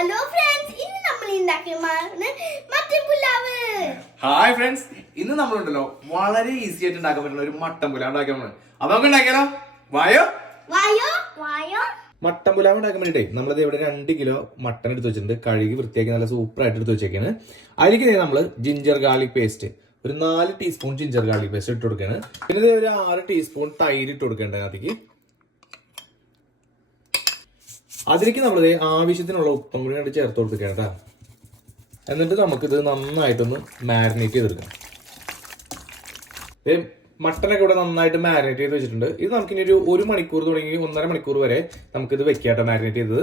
Hello friends ഇന്ന് നമ്മൾ mutton pulao. Hi friends ഇന്ന് നമ്മളുണ്ടല്ലോ വളരെ ഈസി ആയിട്ട് ഉണ്ടാക്കാൻ പറ്റുന്ന ഒരു മട്ടൻ പുലാവ് ഉണ്ടാക്കാൻ പോകുന്നത് അപ്പൊ നമുക്ക് ഉണ്ടാക്കിയാലോ വായോ? വായോ? വായോ? മട്ടൻ പുലാവ് ഉണ്ടാക്കാൻ വേണ്ടിയിട്ടേ നമ്മളിത് ഇവിടെ രണ്ട് കിലോ മട്ടൺ എടുത്ത് വെച്ചിട്ടുണ്ട്. കഴുകി വൃത്തിയാക്കി നല്ല സൂപ്പറായിട്ട് എടുത്ത് വെച്ചേക്കാണ്. അതിലേക്ക് നമ്മൾ ജിഞ്ചർ ഗാർലിക് പേസ്റ്റ് ഒരു നാല് ടീസ്പൂൺ ജിഞ്ചർ ഗാർലിക് പേസ്റ്റ് ഇട്ട് കൊടുക്കുകയാണ് പിന്നെ ഒരു ആറ് ടീസ്പൂൺ തൈര് ഇട്ട് കൊടുക്കേണ്ടത് അതിലേക്ക്. അതിലേക്ക് നമ്മൾ ആവശ്യത്തിനുള്ള ഉപ്പും കൂടി കണ്ട് ചേർത്ത് കൊടുക്കുകയാണ് കേട്ടോ എന്നിട്ട് നമുക്കിത് നന്നായിട്ടൊന്ന് മാരിനേറ്റ് ചെയ്തെടുക്കാം മട്ടനൊക്കെ ഇവിടെ നന്നായിട്ട് മാരിനേറ്റ് ചെയ്ത് വെച്ചിട്ടുണ്ട്. ഇത് നമുക്കിനി ഒരു ഒരു മണിക്കൂർ തുടങ്ങി ഒന്നര മണിക്കൂർ വരെ നമുക്കിത് വെക്കാട്ടോ മാരിനേറ്റ് ചെയ്തത്.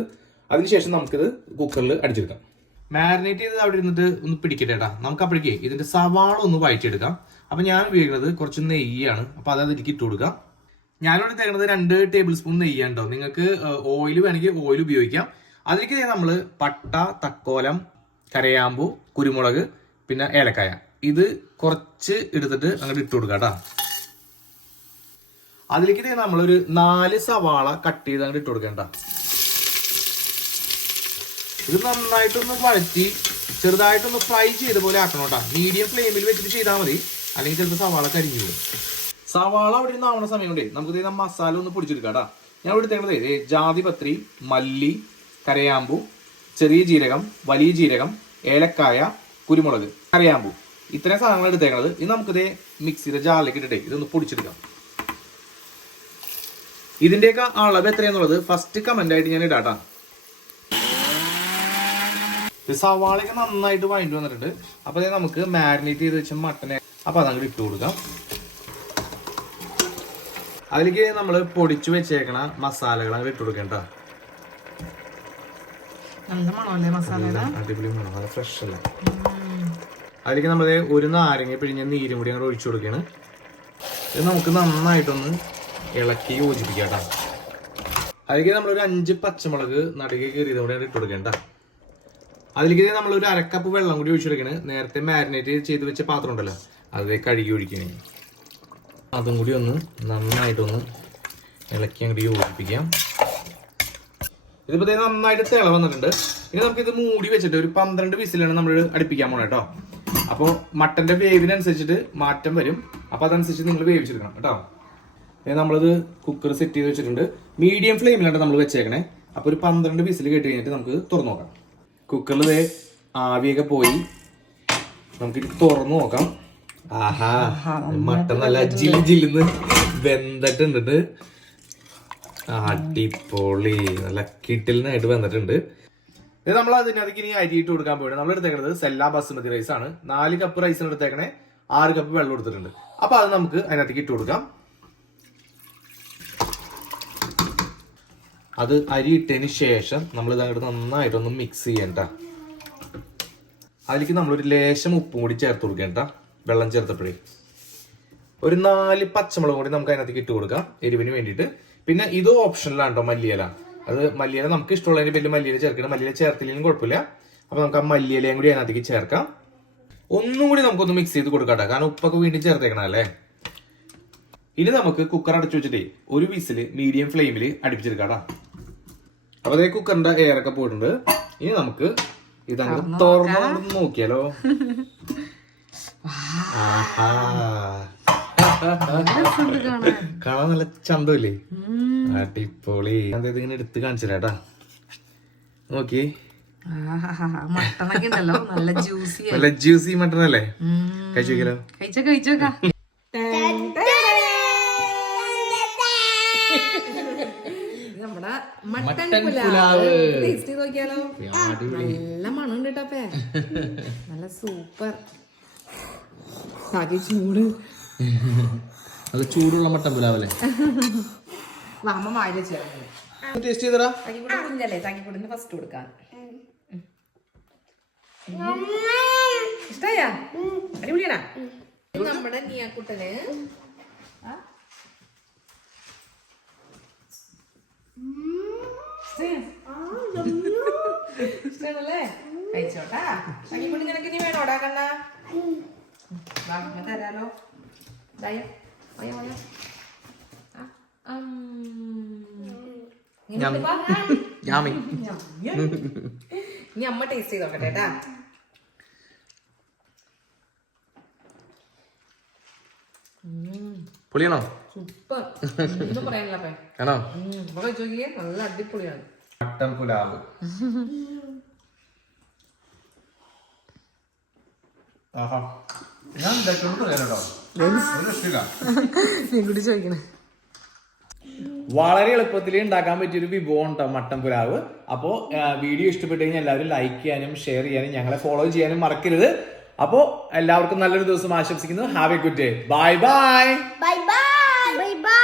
അതിനുശേഷം നമുക്കിത് കുക്കറിൽ അടിച്ചെടുക്കാം. മാരിനേറ്റ് ചെയ്തത് അവിടെ ഇരുന്നിട്ട് ഒന്ന് പിടിക്കട്ടെ കേട്ടാ നമുക്ക് അപ്പോഴേക്ക് ഇതിന്റെ സവാള ഒന്ന് വഴറ്റിയെടുക്കാം. അപ്പൊ ഞാൻ ഉപയോഗിക്കുന്നത് കുറച്ച് നെയ്യാണ്. അപ്പൊ അതായത് എനിക്ക് ഇട്ട് കൊടുക്കാം. ഞാനിവിടെ തേക്കുന്നത് രണ്ട് ടേബിൾ സ്പൂൺ നെയ്യാണ് കേട്ടോ നിങ്ങൾക്ക് ഓയിൽ വേണമെങ്കിൽ ഓയിൽ ഉപയോഗിക്കാം. അതിലേക്ക് നമ്മൾ പട്ട തക്കോലം കരയാമ്പു കുരുമുളക് പിന്നെ ഏലക്കായ. ഇത് കുറച്ച് എടുത്തിട്ട് അങ്ങോട്ട് ഇട്ട് കൊടുക്കുക കേട്ടോ. അതിലേക്ക് നമ്മളൊരു നാല് സവാള കട്ട് ചെയ്ത് അങ്ങോട്ട് ഇട്ട് കൊടുക്കണ്ട ഇത് നന്നായിട്ടൊന്ന് വഴറ്റി ചെറുതായിട്ടൊന്ന് ഫ്രൈ ചെയ്ത പോലെ ആക്കണം കേട്ടോ. മീഡിയം ഫ്ലെയിമിൽ വെച്ചിട്ട് ചെയ്താൽ മതി. അല്ലെങ്കിൽ ചിലപ്പോൾ സവാള കരിഞ്ഞു പോകും. സവാള അവിടെ ഇരുന്ന് ആവണ സമയം കൊണ്ടേ നമുക്ക് ദേ മസാല ഒന്ന് പൊടിച്ചെടുക്കാം ഞാൻ ഇവിടെ എടുത്തേണ്ടത് ജാതിപത്രി മല്ലി കരയാമ്പു ചെറിയ ജീരകം വലിയ ജീരകം ഏലക്കായ കുരുമുളക് കരയാമ്പു. ഇത്രയും സാധനങ്ങൾ എടുത്തേക്കണത്. ഇത് നമുക്കിത് മിക്സിയുടെ ജാറിലേക്ക് ഇട്ടിട്ടേ ഇതൊന്ന് പൊടിച്ചെടുക്കാം. ഇതിന്റെയൊക്കെ അളവ് എത്രയാന്നുള്ളത് ഫസ്റ്റ് കമന്റ് ആയിട്ട് ഞാൻ ഇടാട്ടാ. ഇത് സവാളയൊക്കെ നന്നായിട്ട് വാങ്ങിട്ട് വന്നിട്ടുണ്ട്. അപ്പൊ ദേ നമുക്ക് മാരിനേറ്റ് ചെയ്ത് വെച്ച മട്ടനെ അപ്പൊ അതങ്ങോട്ട് ഇട്ട് കൊടുക്കാം. അതിലേക്ക് നമ്മൾ പൊടിച്ചു വെച്ചേക്കണ മസാലകൾ അങ്ങോട്ട് ഇട്ട് കൊടുക്കേണ്ട അടിപൊളി മണം നല്ല ഫ്രഷ് അല്ലേ? അതിലേക്ക് നമ്മൾ ഒരു നാരങ്ങ പിഴിഞ്ഞ നീരും കൂടി അങ്ങോട്ട് ഒഴിച്ചു കൊടുക്കുകയാണ് ഇത് നമുക്ക് നന്നായിട്ടൊന്ന് ഇളക്കി യോജിപ്പിക്കാം കേട്ടോ. അതിലേക്ക് നമ്മളൊരു അഞ്ച് പച്ചമുളക് നടുകെ കീറിയത് കൂടെ ഇട്ട് കൊടുക്കേണ്ട അതിലേക്ക് നമ്മൾ ഒരു അരക്കപ്പ് വെള്ളം കൂടി ഒഴിച്ചു കൊടുക്കണേ. നേരത്തെ മാരിനേറ്റ് ചെയ്ത് വെച്ച പാത്രം ഉണ്ടല്ലോ അത് കഴുകി ഒഴിക്കണേ. അതും കൂടി ഒന്ന് നന്നായിട്ടൊന്ന് ഇളക്കി അങ്ങോട്ട് യോജിപ്പിക്കാം. ഇതിപ്പോ ദേ നന്നായിട്ട് തിള വന്നിട്ടുണ്ട്. ഇനി നമുക്ക് ഇത് മൂടി വെച്ചിട്ട് ഒരു പന്ത്രണ്ട് വിസിലാണ് നമ്മൾ അടുപ്പിക്കാൻ പോണേ കേട്ടോ അപ്പോൾ മട്ടന്റെ വേവിനനുസരിച്ചിട്ട് മാറ്റം വരും. അപ്പൊ അതനുസരിച്ച് നിങ്ങൾ വേവിച്ചെടുക്കണം കേട്ടോ. നമ്മളിത് കുക്കർ സെറ്റ് ചെയ്ത് വെച്ചിട്ടുണ്ട്. മീഡിയം ഫ്ലെയിമിലാണ് നമ്മൾ വെച്ചേക്കണേ. അപ്പൊ ഒരു പന്ത്രണ്ട് വിസിൽ കേട്ട് കഴിഞ്ഞിട്ട് നമുക്ക് തുറന്നു നോക്കാം. കുക്കറിൽ ആവിയൊക്കെ പോയി. നമുക്ക് തുറന്നു നോക്കാം. ആഹാ മട്ടൻ നല്ല ജില്ലി ജില്ലിന്ന് വെന്തിട്ടുണ്ട്. അടിപൊളി നല്ല കിട്ടിലിനായിട്ട് വന്നിട്ടുണ്ട്. ഇത് നമ്മൾ അതിനകത്തേക്ക് ഇനി അരിയിട്ട് കൊടുക്കാൻ പോയിട്ട് നമ്മൾ എടുത്തേക്കുന്നത് സെല്ലാ ബസുമതി റൈസ് ആണ്. നാല് കപ്പ് റൈസിന് എടുത്തേക്കണേ. ആറ് കപ്പ് വെള്ളം എടുത്തിട്ടുണ്ട് അപ്പൊ അത് നമുക്ക് അതിനകത്തേക്ക് ഇട്ട് കൊടുക്കാം. അത് അരി ഇട്ടതിന് ശേഷം നമ്മൾ ഇതങ്ങോട്ട് നന്നായിട്ടൊന്ന് മിക്സ് ചെയ്യണ്ട അതിലേക്ക് നമ്മളൊരു ലേശം ഉപ്പും കൂടി ചേർത്ത് കൊടുക്കേണ്ട വെള്ളം ചേർത്തപ്പോഴേ. ഒരു നാല് പച്ചമുളക് കൂടി നമുക്ക് അതിനകത്തേക്ക് ഇട്ട് കൊടുക്കാം. എരിവിന് വേണ്ടിയിട്ട്. പിന്നെ ഇത് ഓപ്ഷനിലാണ് കേട്ടോ മല്ലിയില. അത് മല്ലിയില നമുക്ക് ഇഷ്ടമുള്ളതിന് പേരിൽ മല്ലിയില ചേർക്കണം. മല്ലിയില ചേർത്തില്ലെങ്കിലും കുഴപ്പമില്ല. അപ്പൊ നമുക്ക് ആ മല്ലിയിലയും കൂടി അതിനകത്തേക്ക് ചേർക്കാം. ഒന്നും കൂടി നമുക്കൊന്ന് മിക്സ് ചെയ്ത് കൊടുക്കാം. കാരണം ഉപ്പൊക്കെ വീണ്ടും ചേർത്തേക്കണം അല്ലേ? ഇനി നമുക്ക് കുക്കർ അടച്ചു വെച്ചിട്ടേ ഒരു വിസിൽ മീഡിയം ഫ്ലെയിമിൽ അടുപ്പിച്ചെടുക്കാം. അപ്പൊ അതേ കുക്കറിന്റെ എയർ ഒക്കെ പോയിട്ടുണ്ട്. ഇനി നമുക്ക് ഇതങ്ങ് തുറന്ന് നോക്കിയാലോ. കാണാൻ. നല്ല ചന്തമില്ലേ? അടിപൊളി. ഇങ്ങനെ എടുത്ത് കാണിച്ചു തരാട്ടാ നോക്കി മട്ടണൊക്കെ ഉണ്ടല്ലോ. നല്ല ജ്യൂസി നല്ല ജ്യൂസി മട്ടൺ അല്ലേ? കഴിച്ചു കഴിച്ചോ കഴിച്ച കഴിച്ചോക്കാ നമ്മുടെ മട്ടൻ പുലാവ്. ടേസ്റ്റ് നോക്കിയാലോ. നല്ല മണം ഉണ്ട് കേട്ടപ്പേ നല്ല സൂപ്പർ. ആദ്യം ചൂട്. അത് ചൂടുള്ള മട്ടൻ പുലാവല്ലേ? അമ്മ വായില ചേർന്ന് ടേസ്റ്റ് ചെയ്തടാ. കുഞ്ഞല്ലേ ഫസ്റ്റ് കൊടുക്കാൻ ഇഷ്ടായ? അടിപൊളിയാണാ? ഇത് നമ്മുടെ നിയാക്കുട്ടന് ആ? ഇഷ്ടാണല്ലേ? കഴിച്ചോട്ടാ. തക്കിക്കൂടി നിനക്ക് ഇനി വേണോടാ കണ്ണ. തരാലോ ദയ വാ. യാമി ഇനി അമ്മ ടേസ്റ്റ് ചെയ്ത് നോക്കട്ടെ കേട്ടാ. പൊളിയാണോ? സൂപ്പർ. പറയാനല്ലോ നല്ല അടിപൊളിയാണ്. മട്ടൻ പുലാവ്. ആഹാ. ഞാൻ ചോദിക്കണേ. വളരെ എളുപ്പത്തിൽ ഉണ്ടാക്കാൻ പറ്റിയ ഒരു വിഭവം കേട്ടോ മട്ടൻ പുലാവ്. അപ്പോൾ വീഡിയോ ഇഷ്ടപ്പെട്ടു കഴിഞ്ഞാൽ എല്ലാവരും ലൈക്ക് ചെയ്യാനും ഷെയർ ചെയ്യാനും ഞങ്ങളെ ഫോളോ ചെയ്യാനും മറക്കരുത്. അപ്പോൾ എല്ലാവർക്കും നല്ലൊരു ദിവസം ആശംസിക്കുന്നു. Have a good day bye bye bye bye bye bye